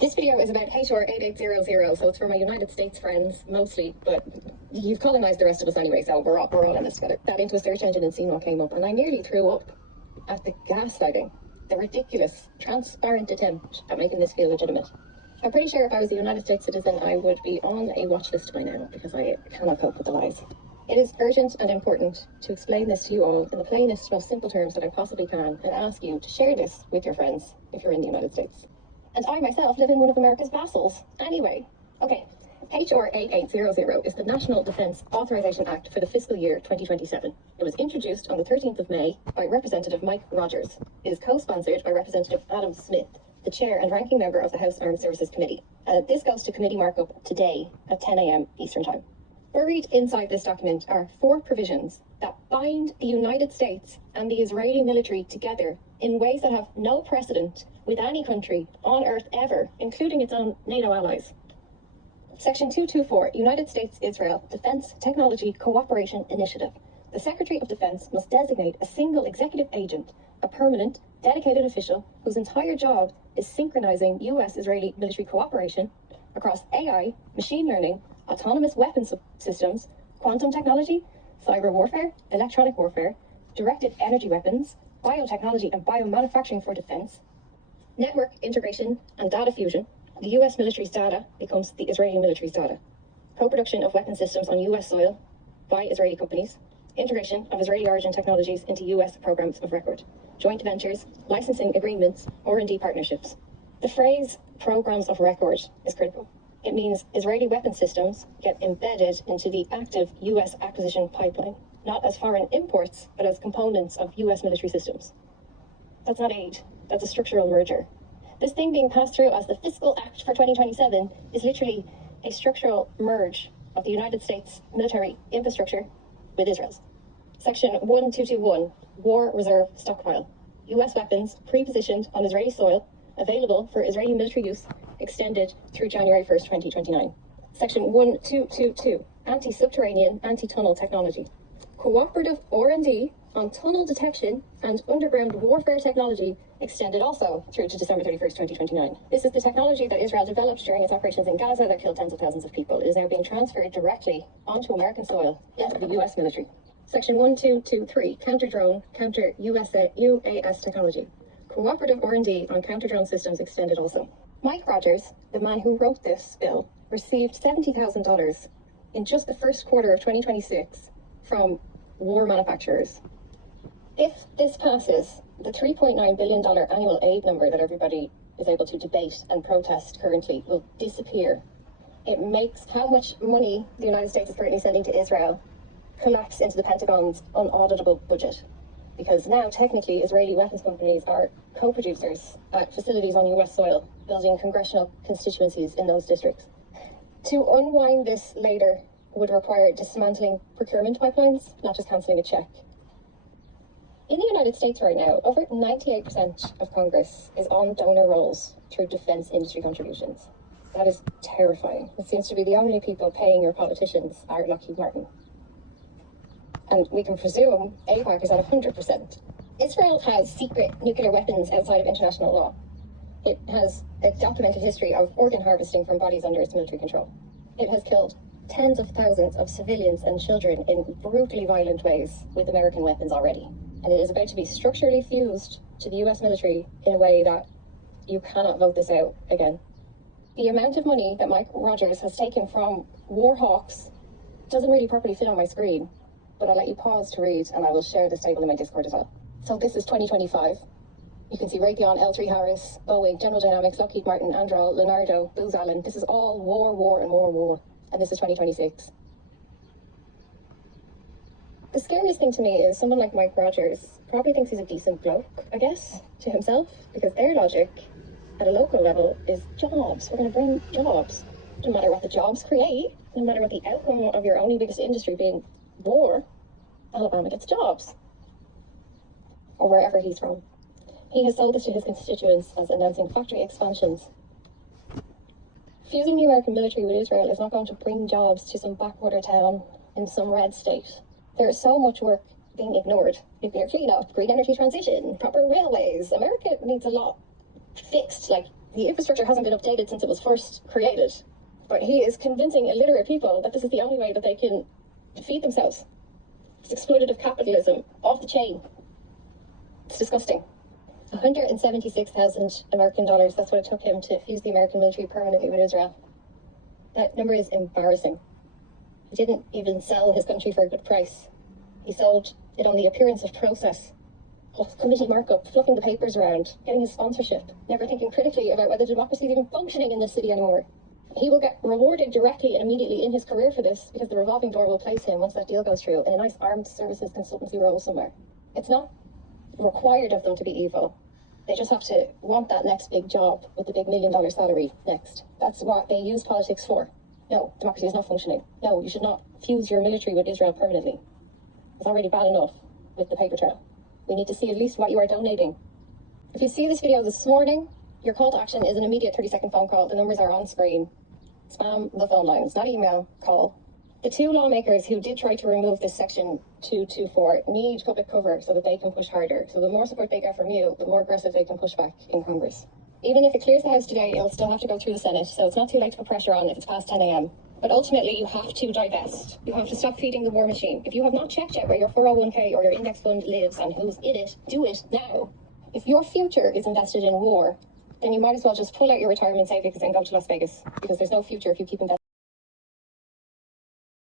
This video is about HR 8800, so it's for my United States friends mostly, but you've colonized the rest of us anyway, so we're all in this together. Got into a search engine and seen what came up, and I nearly threw up at the gaslighting, the ridiculous, transparent attempt at making this feel legitimate. I'm pretty sure if I was a United States citizen, I would be on a watch list by now, because I cannot cope with the lies. It is urgent and important to explain this to you all in the plainest, most simple terms that I possibly can, and ask you to share this with your friends if you're in the United States. And I myself live in one of America's vassals. Anyway, okay, HR 8800 is the National Defense Authorization Act for the fiscal year 2027. It was introduced on the 13th of May by Representative Mike Rogers. It is co-sponsored by Representative Adam Smith, the chair and ranking member of the House Armed Services Committee. This goes to committee markup today at 10 a.m. Eastern Time. Buried inside this document are 4 provisions that bind the United States and the Israeli military together in ways that have no precedent with any country on earth ever, including its own NATO allies. Section 224, United States-Israel Defense Technology Cooperation Initiative. The Secretary of Defense must designate a single executive agent, a permanent, dedicated official whose entire job is synchronizing U.S.-Israeli military cooperation across AI, machine learning, autonomous weapons systems, quantum technology, cyber warfare, electronic warfare, directed energy weapons, biotechnology and biomanufacturing for defense, network integration and data fusion. The U.S. military's data becomes the Israeli military's data. Co-production of weapon systems on U.S. soil by Israeli companies. Integration of Israeli origin technologies into U.S. programs of record. Joint ventures, licensing agreements, R&D partnerships. The phrase programs of record is critical. It means Israeli weapon systems get embedded into the active U.S. acquisition pipeline, not as foreign imports, but as components of U.S. military systems. That's not aid, that's a structural merger. This thing being passed through as the Fiscal Act for 2027 is literally a structural merge of the United States military infrastructure with Israel's. Section 1221, War Reserve Stockpile. U.S. weapons pre-positioned on Israeli soil, available for Israeli military use, extended through January 1st, 2029. Section 1222, Anti-Subterranean, Anti-Tunnel Technology. Cooperative R&D on tunnel detection and underground warfare technology extended also through to December 31st, 2029. This is the technology that Israel developed during its operations in Gaza that killed tens of thousands of people. It is now being transferred directly onto American soil into the U.S. military. Section 1223, Counter-Drone, Counter-UAS Technology. Cooperative R&D on counter-drone systems extended also. Mike Rogers, the man who wrote this bill, received $70,000 in just the first quarter of 2026 from war manufacturers. If this passes, the $3.9 billion annual aid number that everybody is able to debate and protest currently will disappear. It makes how much money the United States is currently sending to Israel collapse into the Pentagon's unauditable budget. Because now, technically, Israeli weapons companies are co-producers at facilities on U.S. soil, building congressional constituencies in those districts. To unwind this later would require dismantling procurement pipelines, not just cancelling a check. In the United States right now, over 98% of Congress is on donor rolls through defense industry contributions. That is terrifying. It seems to be the only people paying your politicians are Lockheed Martin. And we can presume AIPAC is at 100%. Israel has secret nuclear weapons outside of international law. It has a documented history of organ harvesting from bodies under its military control. It has killed tens of thousands of civilians and children in brutally violent ways with American weapons already. And it is about to be structurally fused to the US military in a way that you cannot vote this out again. The amount of money that Mike Rogers has taken from war hawks doesn't really properly fit on my screen, but I'll let you pause to read, and I will share this table in my Discord as well. So this is 2025. You can see Raytheon, L3Harris, Boeing, General Dynamics, Lockheed Martin, Anduril, Leonardo, Booz Allen. This is all war, and more. And this is 2026. The scariest thing to me is someone like Mike Rogers probably thinks he's a decent bloke, I guess, to himself, because their logic at a local level is jobs. We're going to bring jobs. No matter what the jobs create, no matter what the outcome of your only biggest industry being war, Alabama gets jobs. Or wherever he's from. He has sold this to his constituents as announcing factory expansions. Fusing the American military with Israel is not going to bring jobs to some backwater town in some red state. There is so much work being ignored. Nuclear cleanup, green energy transition, proper railways. America needs a lot fixed, like The infrastructure hasn't been updated since it was first created, but he is convincing illiterate people that this is the only way that they can feed themselves. It's exploitative capitalism, off the chain. It's disgusting. 176,000 American dollars, that's what it took him to fuse the American military permanently with Israel. That number is embarrassing. He didn't even sell his country for a good price. He sold it on the appearance of process. Committee markup, fluffing the papers around, getting his sponsorship, never thinking critically about whether democracy is even functioning in this city anymore. He will get rewarded directly and immediately in his career for this, because the revolving door will place him, once that deal goes through, in a nice armed services consultancy role somewhere. It's not required of them to be evil. They just have to want that next big job with the big $1 million salary next. That's what they use politics for. No, democracy is not functioning. No, you should not fuse your military with Israel permanently. It's already bad enough with the paper trail. We need to see at least what you are donating. If you see this video this morning, your call to action is an immediate 30-second phone call. The numbers are on screen. Spam the phone lines, not email, call. The two lawmakers who did try to remove this section 224 need public cover so that they can push harder. So the more support they get from you, the more aggressive they can push back in Congress. Even if it clears the House today, it'll still have to go through the Senate, so it's not too late to put pressure on if it's past 10 a.m. But ultimately, you have to divest. You have to stop feeding the war machine. If you have not checked yet where your 401k or your index fund lives and who's in it, do it now. If your future is invested in war, then you might as well just pull out your retirement savings and go to Las Vegas, because there's no future if you keep investing.